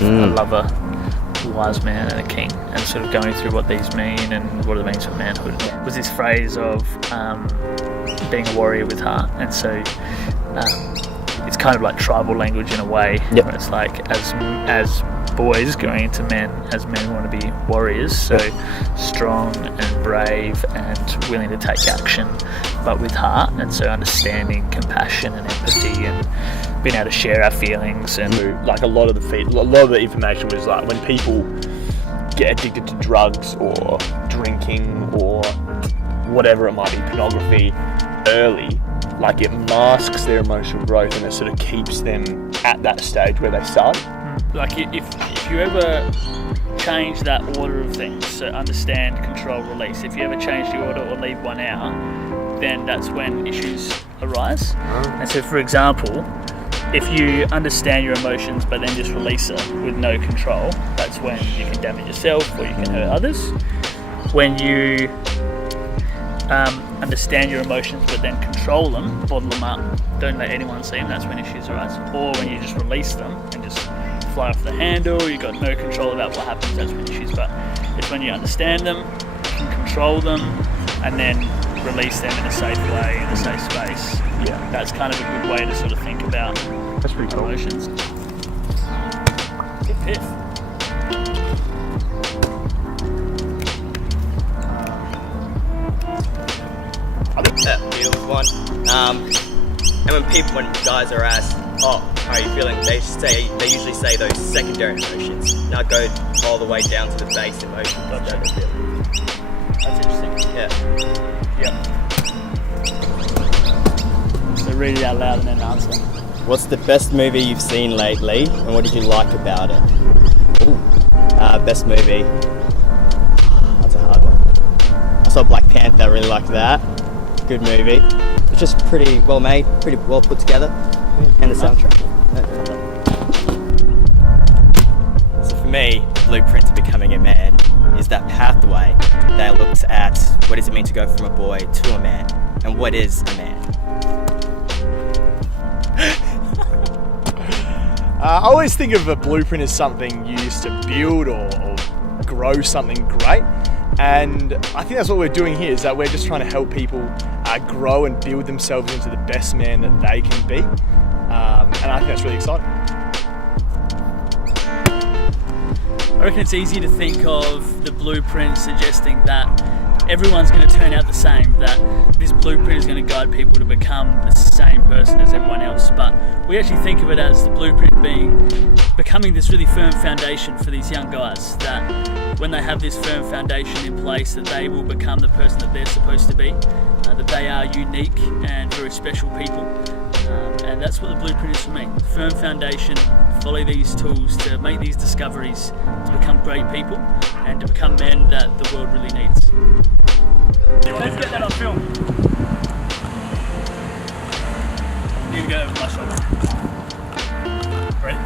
yeah, a lover, a wise man and a king, and sort of going through what these mean and what it means for manhood. Was this phrase of being a warrior with heart, and so it's kind of like tribal language in a way, where it's like as boys going into men, as men we want to be warriors, so strong and brave and willing to take action, but with heart, and so understanding, compassion and empathy and being able to share our feelings. And like a lot of the information was like when people get addicted to drugs or drinking or whatever it might be, pornography, early, like it masks their emotional growth and it sort of keeps them at that stage where they start. Like if you ever change that order of things, so understand, control, release, if you ever change the order or leave one out, then that's when issues arise. And so for example, if you understand your emotions but then just release it with no control, that's when you can damage yourself or you can hurt others. When you understand your emotions but then control them, bottle them up, don't let anyone see them, that's when issues arise. Or when you just release them and just fly off the handle, you've got no control about what happens, that's when issues. But it's when you understand them, you can control them, and then release them in a safe way, in a safe space. Yeah, that's kind of a good way to sort of think about that's pretty cool. Emotions. Piff. Beautiful one. And when guys are asked, "Oh, how are you feeling?" they usually say those secondary emotions. Now go all the way down to the base emotion. Gotcha. That's interesting. Yeah. So read it out loud and then answer. What's the best movie you've seen lately, and what did you like about it? Best movie. That's a hard one. I saw Black Panther. I really liked that. Good movie. It's just pretty well made, pretty well put together, and the soundtrack. So for me, the blueprint to becoming a man is that pathway that looks at what does it mean to go from a boy to a man, and what is a man. I always think of a blueprint as something you used to build or grow something great, and I think that's what we're doing here, is that we're just trying to help people grow and build themselves into the best man that they can be, and I think that's really exciting. I reckon it's easy to think of the blueprint suggesting that everyone's going to turn out the same, that this blueprint is going to guide people to become the same person as everyone else, but we actually think of it as the blueprint becoming this really firm foundation for these young guys, that when they have this firm foundation in place, that they will become the person that they're supposed to be, that they are unique and very special people, and that's what the blueprint is for me. Firm foundation, follow these tools to make these discoveries, to become great people and to become men that the world really needs. Let's get that on film. Need to go over my shoulder. Ready?